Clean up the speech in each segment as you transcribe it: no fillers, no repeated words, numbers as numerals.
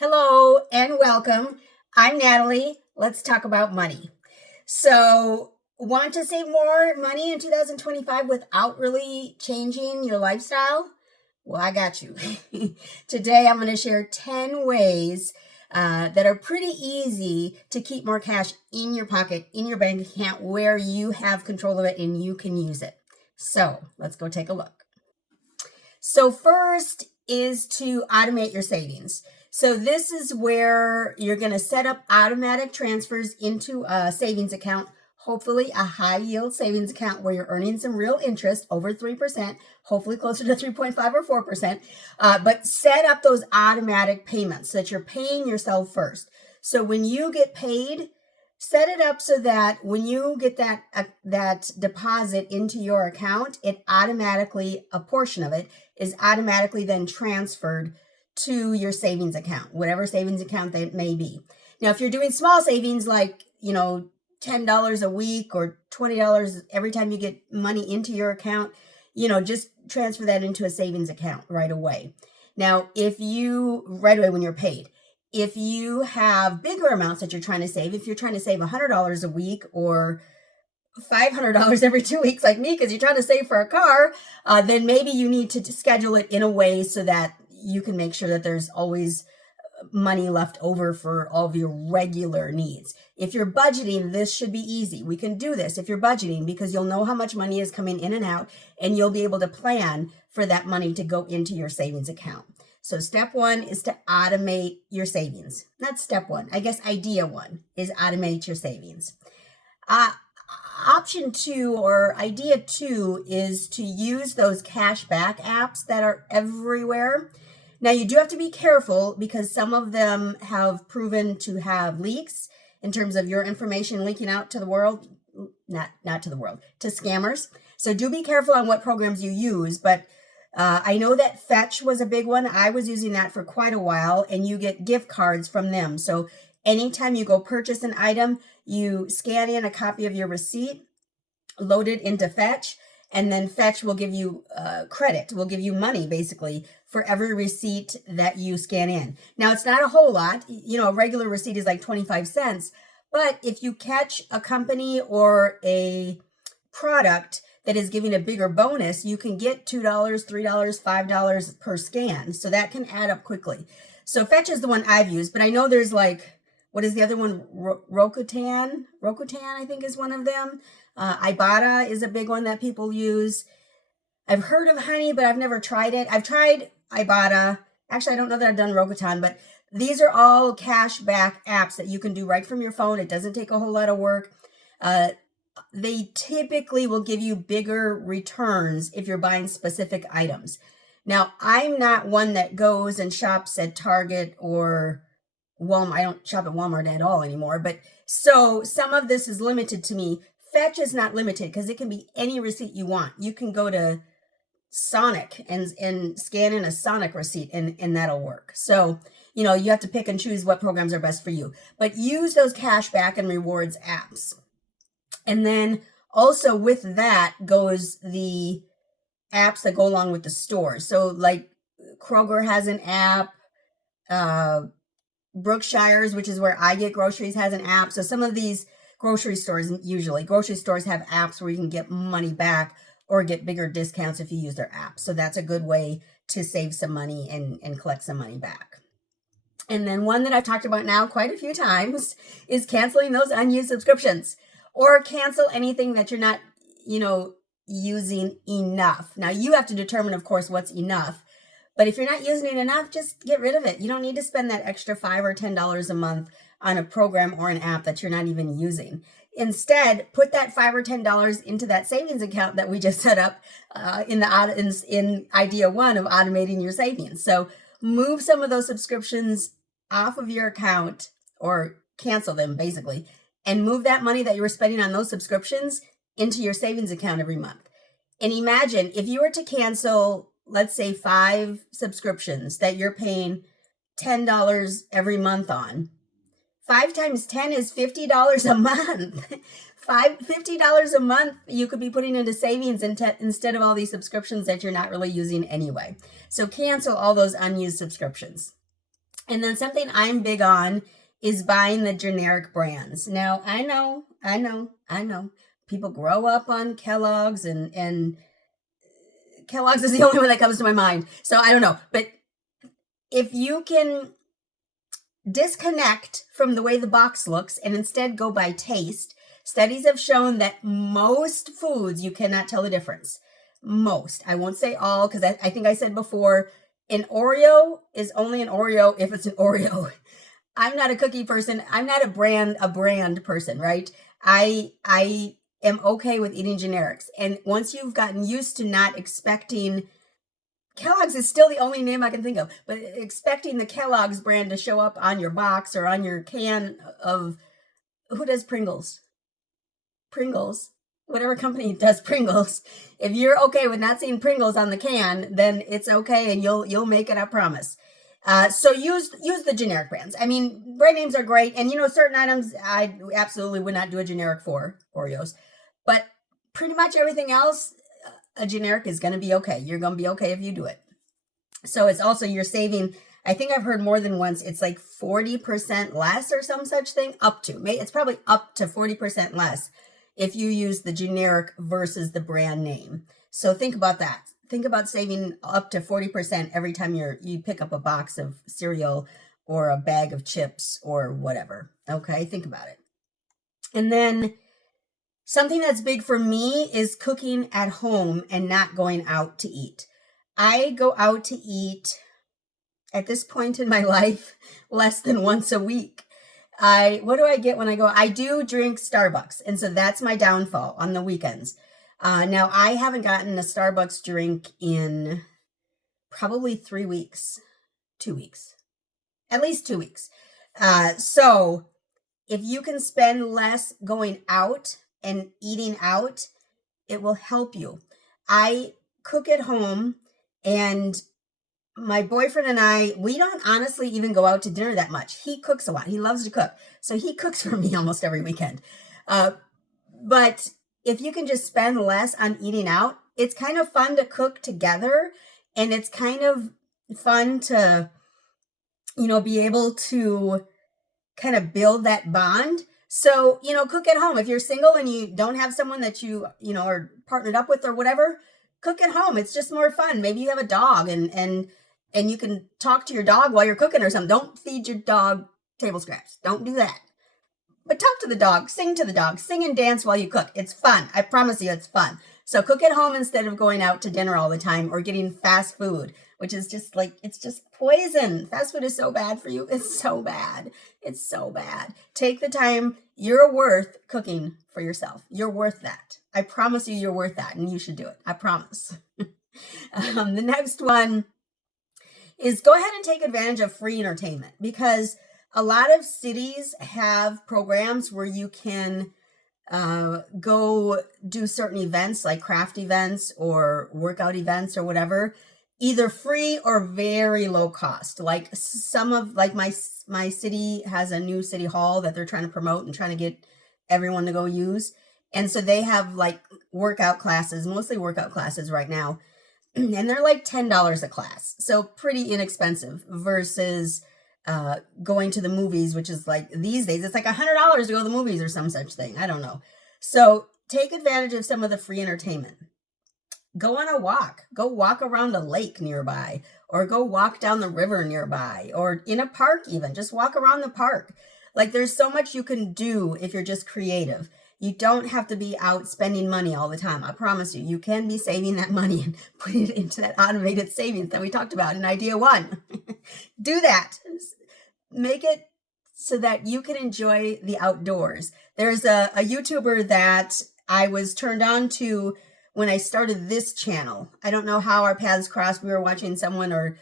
Hello and welcome. I'm Natalie. Let's talk about money. So, want to save more money in 2025 without really changing your lifestyle? Well, I got you. Today, I'm going to share 10 ways that are pretty easy to keep more cash in your pocket, in your bank account, where you have control of it and you can use it. So, let's go take a look. So first is to automate your savings. So this is where you're going to set up automatic transfers into a savings account, hopefully a high yield savings account where you're earning some real interest over 3%, hopefully closer to 3.5 or 4%. But set up those automatic payments so that you're paying yourself first. So when you get paid, set it up so that when you get that deposit into your account, it automatically, a portion of it is automatically then transferred to your savings account, whatever savings account that may be. Now, if you're doing small savings like, $10 a week or $20 every time you get money into your account, just transfer that into a savings account right away. Now, right away when you're paid, if you have bigger amounts that you're trying to save, if you're trying to save $100 a week or $500 every 2 weeks like me because you're trying to save for a car, then maybe you need to schedule it in a way so that you can make sure that there's always money left over for all of your regular needs. If you're budgeting, this should be easy. We can do this if you're budgeting because you'll know how much money is coming in and out and you'll be able to plan for that money to go into your savings account. So step one is to automate your savings. That's step one. I guess idea one is automate your savings. Option two or idea two is to use those cashback apps that are everywhere. Now you do have to be careful because some of them have proven to have leaks in terms of your information leaking out to the world, not to the world, to scammers. So do be careful on what programs you use, but I know that Fetch was a big one. I was using that for quite a while and you get gift cards from them. So anytime you go purchase an item, you scan in a copy of your receipt, load it into Fetch, and then Fetch will give you credit, will give you money basically for every receipt that you scan in. Now, it's not a whole lot. A regular receipt is like 25 cents. But if you catch a company or a product that is giving a bigger bonus, you can get $2, $3, $5 per scan. So that can add up quickly. So Fetch is the one I've used, but I know there's what is the other one? Rakuten, I think is one of them. Ibotta is a big one that people use. I've heard of Honey, but I've never tried it. I've tried Ibotta. Actually, I don't know that I've done Rakuten, but these are all cashback apps that you can do right from your phone. It doesn't take a whole lot of work. They typically will give you bigger returns if you're buying specific items. Now, I'm not one that goes and shops at Target or Walmart. I don't shop at Walmart at all anymore, but so some of this is limited to me. Fetch is not limited because it can be any receipt you want. You can go to Sonic and scan in a Sonic receipt and that'll work. So, you have to pick and choose what programs are best for you, but use those cashback and rewards apps. And then also with that goes the apps that go along with the stores. So like Kroger has an app, Brookshire's, which is where I get groceries, has an app. So some of these grocery stores have apps where you can get money back or get bigger discounts if you use their app. So that's a good way to save some money and collect some money back. And then one that I've talked about now quite a few times is canceling those unused subscriptions or cancel anything that you're not, using enough. Now you have to determine, of course, what's enough. But if you're not using it enough, just get rid of it. You don't need to spend that extra $5 or $10 a month on a program or an app that you're not even using. Instead, put that $5 or $10 into that savings account that we just set up in idea one of automating your savings. So move some of those subscriptions off of your account or cancel them basically, and move that money that you were spending on those subscriptions into your savings account every month. And imagine if you were to cancel, let's say 5 subscriptions that you're paying $10 every month on. 5 times 10 is $50 a month. $50 a month you could be putting into savings instead of all these subscriptions that you're not really using anyway. So cancel all those unused subscriptions. And then something I'm big on is buying the generic brands. Now, I know. People grow up on Kellogg's, and Kellogg's is the only one that comes to my mind. So I don't know. But if you can disconnect from the way the box looks and instead go by taste, studies have shown that most foods you cannot tell the difference. Most. I won't say all, because I think I said before, an Oreo is only an Oreo if it's an Oreo. I'm not a cookie person. I'm not a brand person, right? I am okay with eating generics. And once you've gotten used to not expecting, Kellogg's is still the only name I can think of, but expecting the Kellogg's brand to show up on your box or on your can of, who does Pringles? Pringles. Whatever company does Pringles. If you're okay with not seeing Pringles on the can, then it's okay, and you'll make it, I promise. So use the generic brands. I mean, brand names are great, and certain items I absolutely would not do a generic for, Oreos, but pretty much everything else, a generic is going to be okay. You're going to be okay if you do it. So it's also, you're saving, I think I've heard more than once, it's like 40% less or some such thing, it's probably up to 40% less if you use the generic versus the brand name. So think about that. Think about saving up to 40% every time you pick up a box of cereal or a bag of chips or whatever. Okay, think about it. And then something that's big for me is cooking at home and not going out to eat. I go out to eat, at this point in my life, less than once a week. What do I get when I go? I do drink Starbucks, and so that's my downfall on the weekends. Now, I haven't gotten a Starbucks drink in probably 3 weeks, 2 weeks, at least 2 weeks. So if you can spend less going out and eating out, it will help you. I cook at home, and my boyfriend and I, we don't honestly even go out to dinner that much. He cooks a lot. He loves to cook. So he cooks for me almost every weekend. But if you can just spend less on eating out, it's kind of fun to cook together. And it's kind of fun to, be able to kind of build that bond. So, cook at home. If you're single and you don't have someone that you are partnered up with or whatever, cook at home. It's just more fun. Maybe you have a dog and you can talk to your dog while you're cooking or something. Don't feed your dog table scraps. Don't do that. But talk to the dog, sing to the dog, sing and dance while you cook. It's fun. I promise you it's fun. So cook at home instead of going out to dinner all the time or getting fast food, which is just it's just poison. Fast food is so bad for you. It's so bad. It's so bad. Take the time. You're worth cooking for yourself. You're worth that. I promise you you're worth that, and you should do it. I promise. The next one is go ahead and take advantage of free entertainment, because a lot of cities have programs where you can go do certain events like craft events or workout events or whatever, either free or very low cost. Like my city has a new city hall that they're trying to promote and trying to get everyone to go use. And so they have like workout classes, mostly workout classes right now. And they're like $10 a class. So pretty inexpensive versus going to the movies, which is like these days, it's like $100 to go to the movies or some such thing. I don't know. So take advantage of some of the free entertainment. Go on a walk. Go walk around a lake nearby, or go walk down the river nearby, or in a park even. Just walk around the park. Like there's so much you can do if you're just creative. You don't have to be out spending money all the time. I promise you, you can be saving that money and putting it into that automated savings that we talked about in idea 1. Do that. Make it so that you can enjoy the outdoors. There's a YouTuber that I was turned on to when I started this channel. I don't know how our paths crossed. We were watching someone, or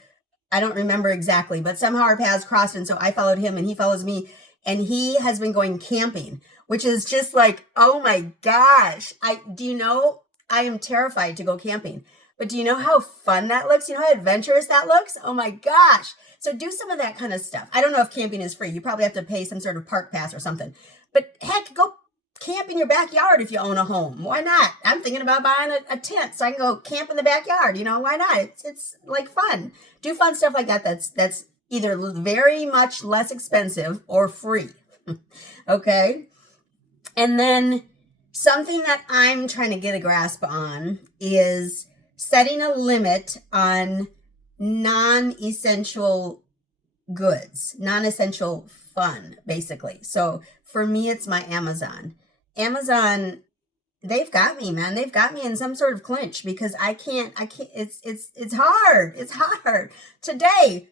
I don't remember exactly, but somehow our paths crossed. And so I followed him and he follows me, and he has been going camping, which is just like, oh my gosh. I am terrified to go camping, but do you know how fun that looks? You know how adventurous that looks? Oh my gosh. So do some of that kind of stuff. I don't know if camping is free. You probably have to pay some sort of park pass or something, but heck, go camp in your backyard if you own a home. Why not? I'm thinking about buying a tent so I can go camp in the backyard. Why not? It's like fun. Do fun stuff like that. That's either very much less expensive or free. Okay. And then something that I'm trying to get a grasp on is setting a limit on non-essential goods, non-essential fun, basically. So for me, it's my Amazon. Amazon, they've got me, man. They've got me in some sort of clinch because I can't, it's hard. It's hard. Today,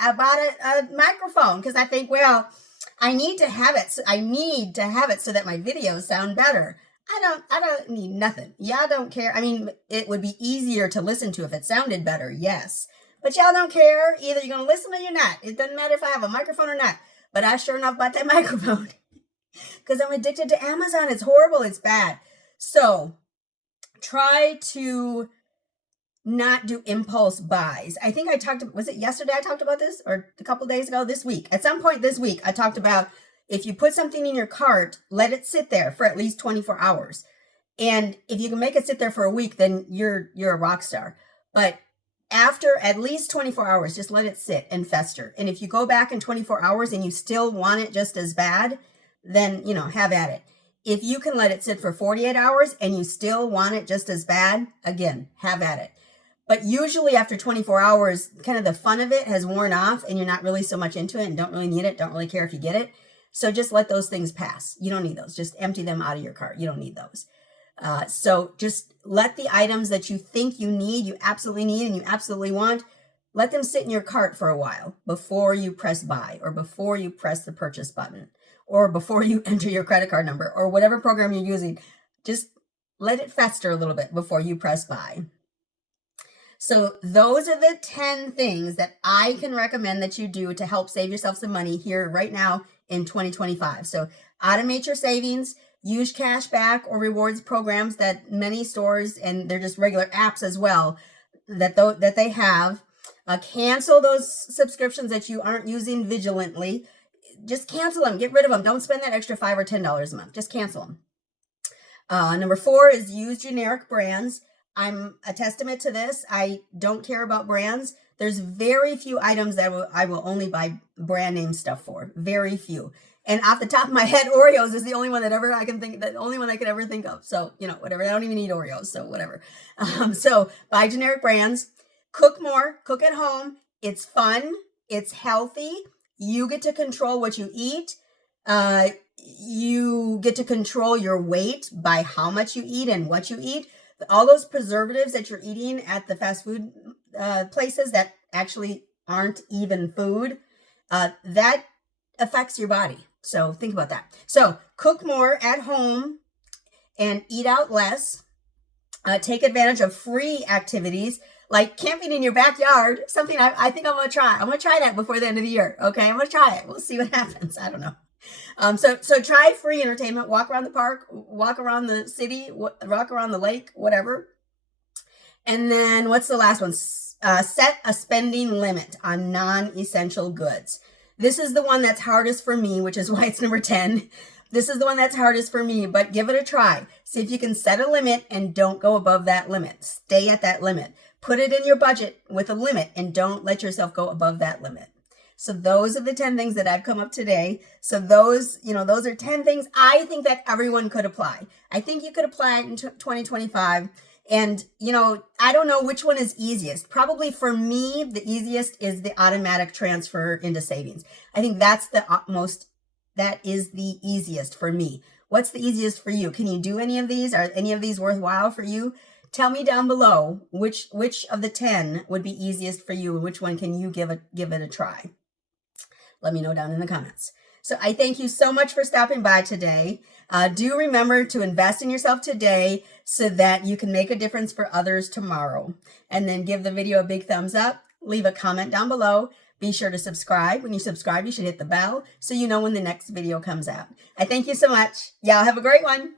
I bought a microphone because I think, well, I need to have it. I need to have it so that my videos sound better. I don't need nothing. Y'all don't care. I mean, it would be easier to listen to if it sounded better. Yes. But y'all don't care. Either you're going to listen or you're not. It doesn't matter if I have a microphone or not. But I sure enough bought that microphone because I'm addicted to Amazon. It's horrible. It's bad. So try to not do impulse buys. I think was it yesterday I talked about this, or a couple days ago? This week. At some point this week, I talked about if you put something in your cart, let it sit there for at least 24 hours. And if you can make it sit there for a week, then you're a rock star. But after at least 24 hours, just let it sit and fester. And if you go back in 24 hours and you still want it just as bad, then, have at it. If you can let it sit for 48 hours and you still want it just as bad, again, have at it. But usually after 24 hours, kind of the fun of it has worn off and you're not really so much into it and don't really need it, don't really care if you get it. So just let those things pass. You don't need those. Just empty them out of your cart. You don't need those. So just let the items that you think you need, you absolutely need, and you absolutely want, let them sit in your cart for a while before you press buy, or before you press the purchase button, or before you enter your credit card number, or whatever program you're using. Just let it fester a little bit before you press buy. So those are the 10 things that I can recommend that you do to help save yourself some money here right now in 2025. So automate your savings, use cash back or rewards programs that many stores, and they're just regular apps as well, that they have. Cancel those subscriptions that you aren't using vigilantly. Just cancel them. Get rid of them. Don't spend that extra $5 or $10 a month. Just cancel them. Number 4 is use generic brands. I'm a testament to this. I don't care about brands. There's very few items that I will only buy brand name stuff for. Very few. And off the top of my head, Oreos is the only one the only one I could ever think of. So, whatever. I don't even eat Oreos, so whatever. So buy generic brands. Cook more. Cook at home. It's fun. It's healthy. You get to control what you eat. You get to control your weight by how much you eat and what you eat. All those preservatives that you're eating at the fast food places that actually aren't even food, that affects your body. So think about that. So cook more at home and eat out less. Take advantage of free activities like camping in your backyard, something I think I'm going to try. I'm going to try that before the end of the year. Okay, I'm going to try it. We'll see what happens. I don't know. So try free entertainment, walk around the park, walk around the city, walk around the lake, whatever. And then what's the last one? Set a spending limit on non-essential goods. This is the one that's hardest for me, which is why it's number 10. This is the one that's hardest for me, but give it a try. See if you can set a limit and don't go above that limit. Stay at that limit. Put it in your budget with a limit and don't let yourself go above that limit. So those are the 10 things that I've come up today. So those are 10 things I think that everyone could apply. I think you could apply it in 2025. And, I don't know which one is easiest. Probably for me, the easiest is the automatic transfer into savings. I think that is the easiest for me. What's the easiest for you? Can you do any of these? Are any of these worthwhile for you? Tell me down below which of the 10 would be easiest for you and which one can you give it a try. Let me know down in the comments. So I thank you so much for stopping by today. Do remember to invest in yourself today so that you can make a difference for others tomorrow. And then give the video a big thumbs up. Leave a comment down below. Be sure to subscribe. When you subscribe, you should hit the bell so you know when the next video comes out. I thank you so much. Y'all have a great one.